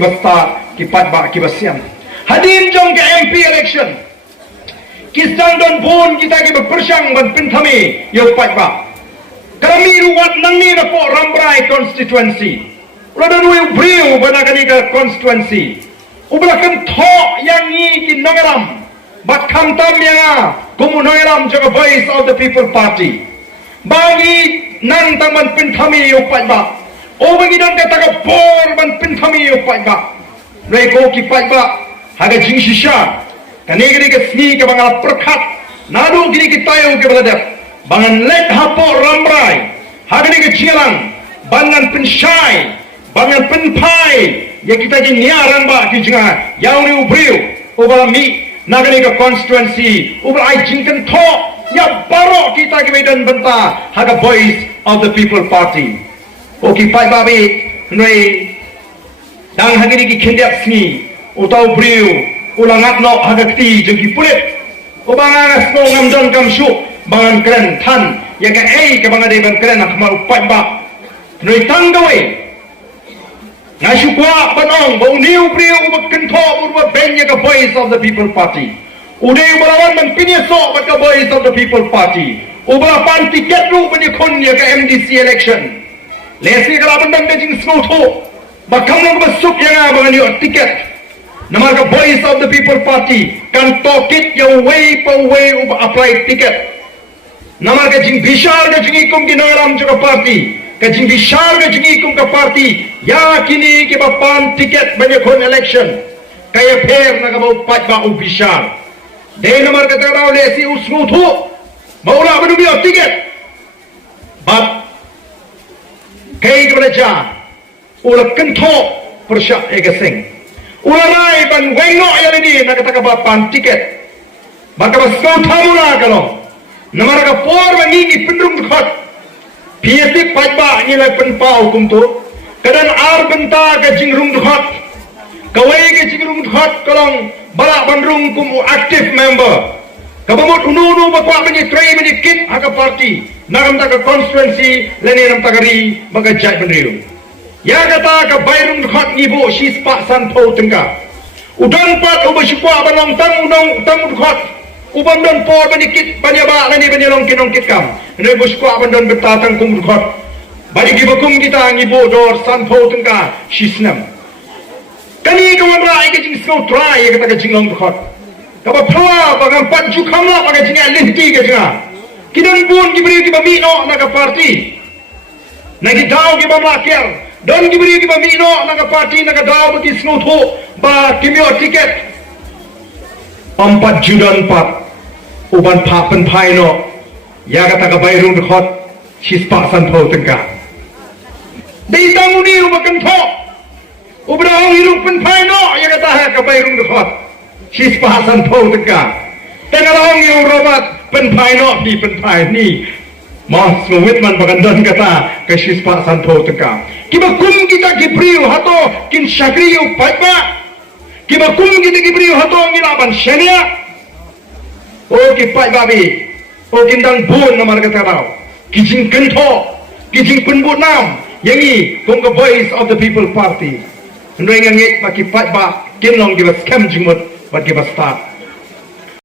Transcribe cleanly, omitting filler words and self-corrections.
start kipat ba kibasiam hadin jong ke MP election kisang don bun kita ki berpersang ban pinthami yo pat ba kami ruwat nang ni na po Rambrai constituency ulah doi briu banagani ka constituency ublakan tho yang ni ki nangaram bat kham tam yang kumu nangaram jaga voice of the people party bagi nang taman pinthami yo pat ba o bagi don kata ka por ban pinthami yo pat ba noi ko ki pat ba haga jing shisha kani gini ke sni ke bangal perkhat nadu gini ki tayo ke baladap bangan let hapo Rambrai haga ni ke cialang bangan pensyai bangan penpai ya kita ji niaran ba ki jinga yang ni ubriu ubala mi nagani ke constituency ubala ai jingkan tho ya baro kita ki medan benta haga voice of the people party oki pai babi noi dang hagini ki khendiak sni utau briu ulangat no haga ti jengki pulit ubanga sno ngamdon kamshu bangan keren than ya ka ei ke bangade ban keren akmal upat ba noi tanggawai Nashukwa banong bau niu priu ubak kentho urba benya ka voice of the people party udai balawan man pinyeso bat ka voice of the people party ubala pan tiket ru bani khon ya ka MDC election lesi kala bandang dejing snow tho bakam nang basuk ya bangan yo tiket namar ka voice of the people party kan tokit ya way pa way uba apply tiket namar ka jing bishar ka jing ikum ki nangaram juga party kajing bishar ke jingi kum ka party ya kini ke bapan tiket banyak kon election kaya fair na ka bau pat ba u bishar de nomor ka taraw le si usnu thu maula banu bi tiket bat kay ka ja ula kentho persya egasing ula rai ban wengo ya ni na ka ta ka bapan tiket baka basau thamuna kalo nomor ka por bangi ki pindrum khot PSP pajba nilai penpau hukum tu kadang ar benta ke jingrung dukhot kawai ke jingrung dukhot kalong balak bandrung kum active member kabamot unu bakwa bani tray bani kit haka party nagam ta ka constituency leni nam tagari baga jai benriu ya kata ka bairung dukhot ngibo shis pak san pho tengka udan pat ubashukwa banong tang dukhot uban don por bani kit bani ba leni bani long kinong kit kam ne busko aban don betatang kum khot bani gibakum kita ngibo dor san pho tengka shisnam kani kawan rai ke jing snow try ya kata ke jinglong khot kaba phwa bagam panju khamla baga jinga linti ke jinga kidan bun gibri ki bami no naga party nagi daw ki bamla ker don gibri ki bami no naga party naga daw ki snow tho ba kimyo tiket 4 judan 4 uban papen pai no ya kata ka bayrung khot shispa san pho tengka dei tanguni ubakan tho ubrang hiruk pen pai no ya kata ha ka bayrung khot shispa san pho tengka tengarong yu robat pen pai no di pen pai ni mas wit man bagan don kata ka shispa san pho tengka kibakum kita kipriu hato kin shakriu paipa kibakum kita kipriu hato ngilaban shania o ki pai babi o kindang bun namar kata tau kijing kentho kijing penbut nam yangi kong ka voice of the people party ndoi ngangit ba ki pai ba kinlong give us scam jingmut but give us start